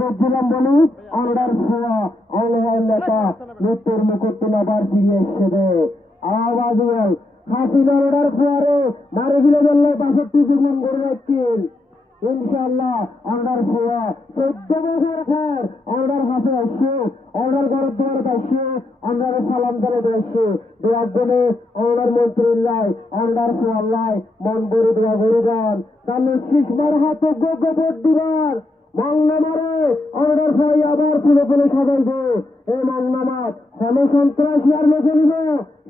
Vote দিলাম বলি ছোঁয়া অনলাইন নেতা মৃত্যুর মুকুট তুলে আবার ফিরে এসছে। দে আওয়াজ বল হাসিনার ফোয়ারে মারে দিলে বললে, বাষট্টি জীবন গড়ে রাখছেন ইনশাল্লাহ অর্ডার ফোয়া চোদ্দ বছর পর অর্ডার হাতে আসছে। অর্ডার গরব দ্বারা আসছে। অর্ডার সালাম দলে আসছে। দু একজনে অর্ডার মন্ত্রীর লাই অর্ডার ফোয়ার লাই, মন বড়ি দেওয়া গরুগান তাহলে শিশমার হাতে যোগ্য ভোট দিবার। মংনামারে অর্ডার ফোয়াই আবার ফুলে ফুলে সাজাইব। এই মংনামার হেন সন্ত্রাসী আর মেখে নিব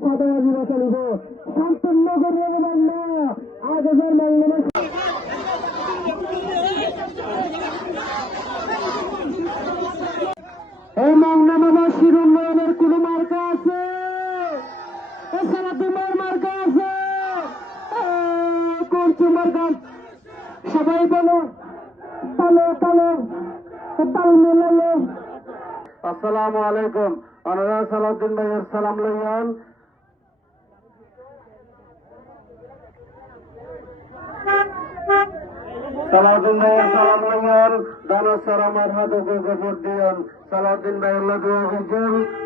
সাদাবাজি মেখে নিব। সম্পূর্ণ করবে মংনা আগে যার মংনামা এই মংনামাবাসীর উন্নয়নের কোন মার্কা আছে? এছাড়া তোমার মার্কা আছে? কোন তোমার গান? সবাই বলো। আসসালামু আলাইকুম। সালাউদ্দিন ভাইয়ের সালাম সালাউদ্দিন ভাইয়ের সালাম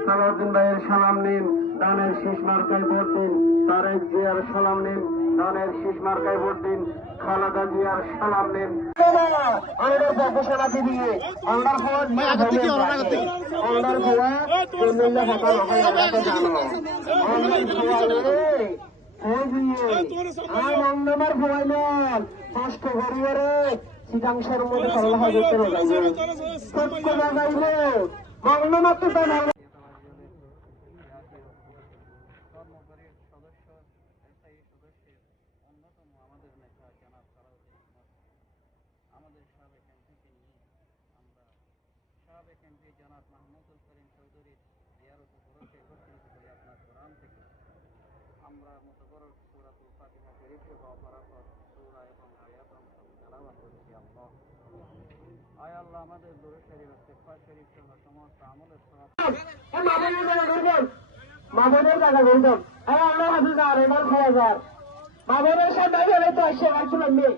সালাউদ্দিন ভাইয়ের সালাম নিন। দানের শীষ মার্কায় ভোট দিন তারেক জিয়ার সালাম নিন। দানের শীষ মার্কায় ভোট দিন খালেদা জিয়ার সালাম নিন আমাদের ঘোষণা দিয়ে আন্ডার ফোয়ার আন্ডার ফোয়ার চন্দ্রল্লা সকাল হয়ে জানো আন্ডার ফোয়ার আমার ভয় নন কষ্ট করিয়ারে শীতাংশের মধ্যে লাগাইবে সত্য লাগাইবে মগ্ন মাত্র আমরা মতবরক সুরাতুল ফাতিহা শরীফ বা ফরাফত সূরা এবং আয়াত তেলাওয়াত করেছি আল্লাহ আয় আল্লাহ, আমাদের দরুদ শরীফ ইস্তেগফার শরীফ সহ সমস্ত আমলের সওয়াব। মামনের টাকা বলতাম হ্যাঁ আমরা হাসিল আর এবার খাওয়া যার মামনের সামনে গেলে তো আর শুনেন নেই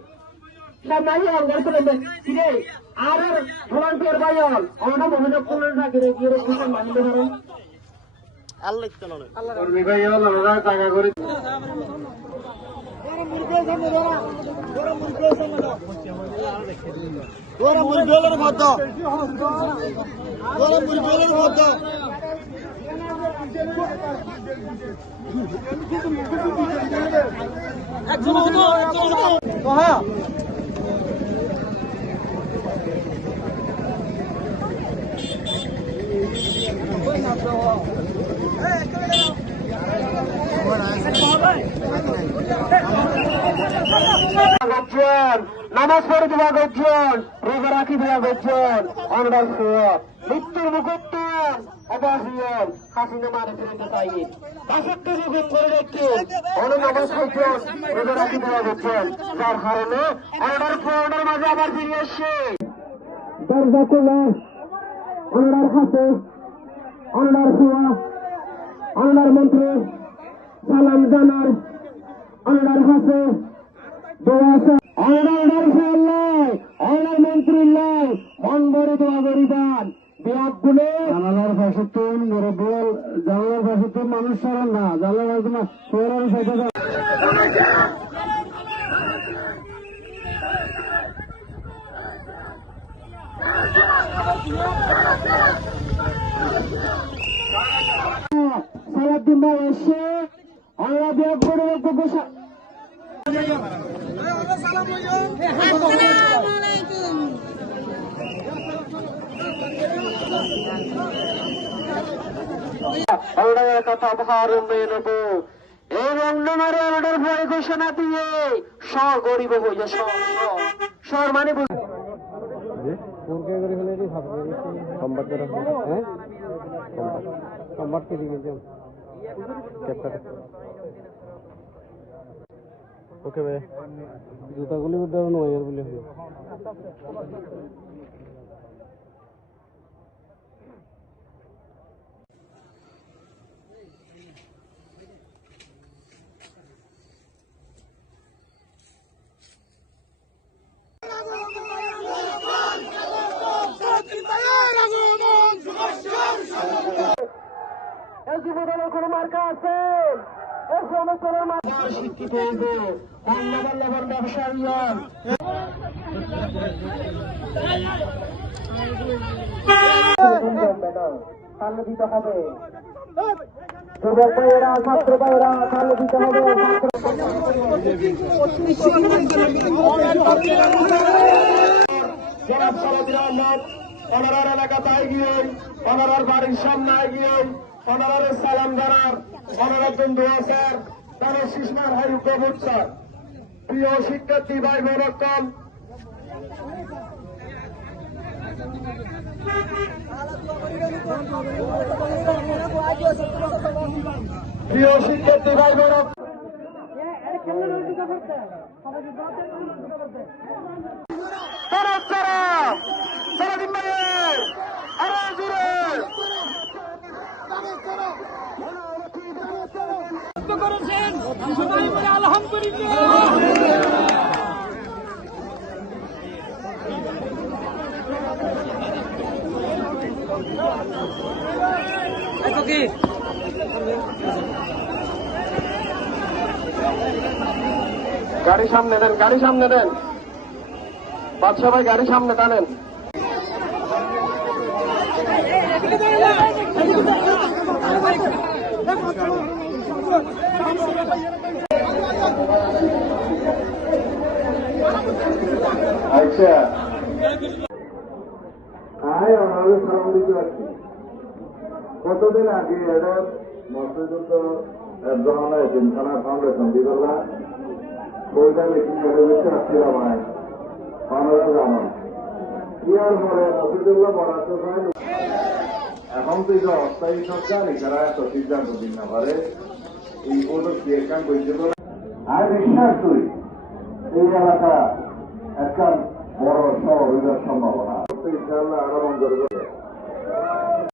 সামনে অঙ্গার কিরে আর ভলান্টিয়ার ভাই হল আমরা মহিলা কোন রাখি রে গিয়ে কোন মানতে মুরগিওয়ালার মধ্য একজন একজন হ্যাঁ। গজ্জন নামাজ পড়ে দেওয়া গজ্জন রোজা রাখি দেওয়া গজ্জন অনডাল মৃত্যুর মুকুত্তর অবাসিয়ন। হাসিনা মারে ফিরে অর্ডার মন্ত্রী। সালাম জানার অর্ডার হাতে। জানালার পাশে তো মুরব্বল জানালার পাশে তো মানুষ সরান না জানালার তোমার সোয়ার সাথে সারাদিন ভাই এসে আমরা বিয়োগ করে অর্ডারের কথা ভার মেয়ে নেব। এই অর্ডার ভয় ঘোষণা দিয়ে স গরিব হইয়া স সর মানে বুঝ ওকে ভাই। জুতাগুলি ডাউন ওয়ার বলে যুবদলের কোনো মার্কা আছে? শিক্ষিত হইবে ধন্যবাদ লেবার ব্যবসায়ী হন গিয়ে ওনার বাড়ির সামনে গিয়ে ওনার সালাম জানার ওনার একজন দোয়া স্যার তার শিশমার হাই কবুর স্যার। প্রিয় শিক্ষার্থী ভাই বোনকম প্রিয় শিক্ষার্থী ভাই বোনক তারা তারা সারাদিন ভাইয়ের আরও জুড়ে করেছেন সবাই বলে আলহামদুলিল্লাহ। কি গাড়ি সামনে দেন গাড়ি সামনে দেন। বাদশা ভাই গাড়ি সামনে টানেন। আচ্ছা। আয় ওনাদের সালাম দিতে পারছি। কতদিন আগে এটা মসজিদত একজনের জিমখানা ফাউন্ডেশন দিগলা ওইটা মিটিং করে দিচ্ছে আসছিলাম আয় ওনারা জানান ইয়ার পরে মসজিদুল্লাহ বরাদ্দ এখন তো যে অস্থায়ী সরকার এখানে এত সিদ্ধান্ত দিন না পারে, এই কোনো কি একখান বলতে পারে আর বিশ্বাস করি এই এলাকা একটা বড় হইবার সম্ভাবনা ইনশাল্লাহ আরও মন করবে।